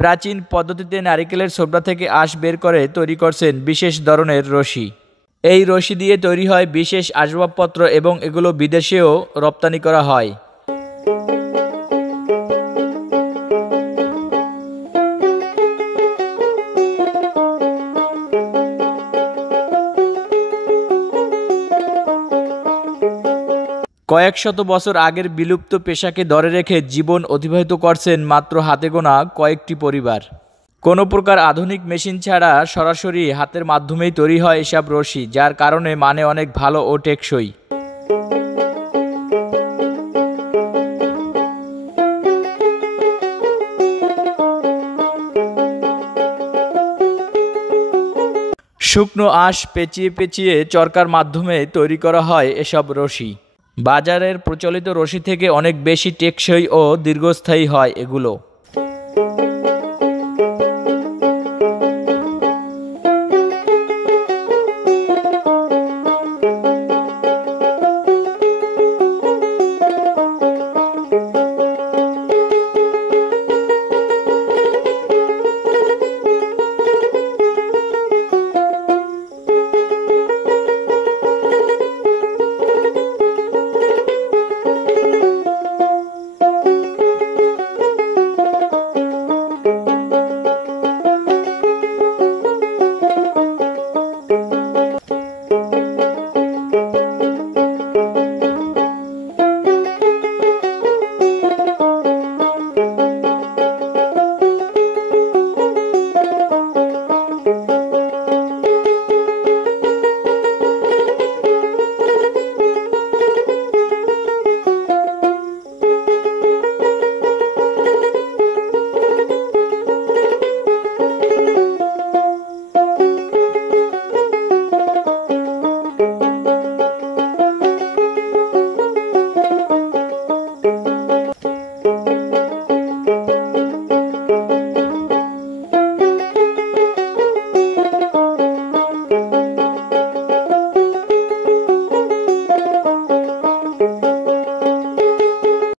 প্রাচীন পদ্ধতিতে নারিকেলের ছোবড়া থেকে আঁশ বের করে তৈরি করছেন বিশেষ ধরনের রশি। এই রশি দিয়ে তৈরি হয় বিশেষ আসবাবপত্র এবং এগুলো বিদেশেও রপ্তানি করা হয়। কয়েক শত বছর আগের বিলুপ্ত পেশাকে ধরে রেখে জীবন অতিবাহিত করছেন মাত্র হাতে গোনা কয়েকটি পরিবার। কোনো প্রকার আধুনিক মেশিন ছাড়া সরাসরি হাতের মাধ্যমেই তৈরি হয় এসব রশি, যার কারণে মানে অনেক ভালো ও টেকসই। শুকনো আঁশ পেঁচিয়ে পেঁচিয়ে চরকার মাধ্যমে তৈরি করা হয় এসব রশি। বাজারের প্রচলিত রশি থেকে অনেক বেশি টেকসই ও দীর্ঘস্থায়ী হয় এগুলো।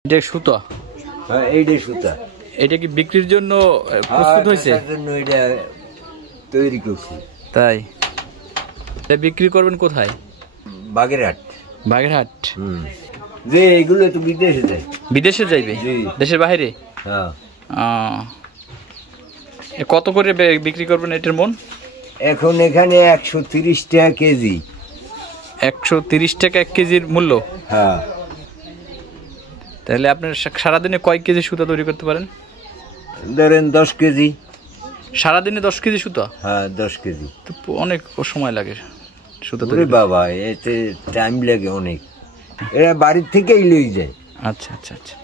এটা সুতা, হ্যাঁ এইটাই সুতা। এটা কি বিক্রির জন্য প্রস্তুত হয়েছে? এটা তৈরি করছি। তাই এটা বিক্রি করবেন কোথায়? বাগেরহাট। বাগেরহাট? যে এগুলো তো বিদেশে যায়। বিদেশে যাইবে? দেশের বাইরে? হ্যাঁ। কত করে বিক্রি করবেন এটার মন? এখন এখানে 130 টাকা কেজি। 130 টাকা 1 কেজির মূল্য? হ্যাঁ। তাহলে আপনার সারাদিনে কয় কেজি সুতা তৈরি করতে পারেন? ধরেন 10 কেজি। সারাদিনে 10 কেজি সুতা? হ্যাঁ 10 কেজি। তো অনেক সময় লাগে সুতা তৈরি। বাবা এতে টাইম লাগে অনেক। এরা বাড়ির থেকেই লই যায়। আচ্ছা আচ্ছা আচ্ছা।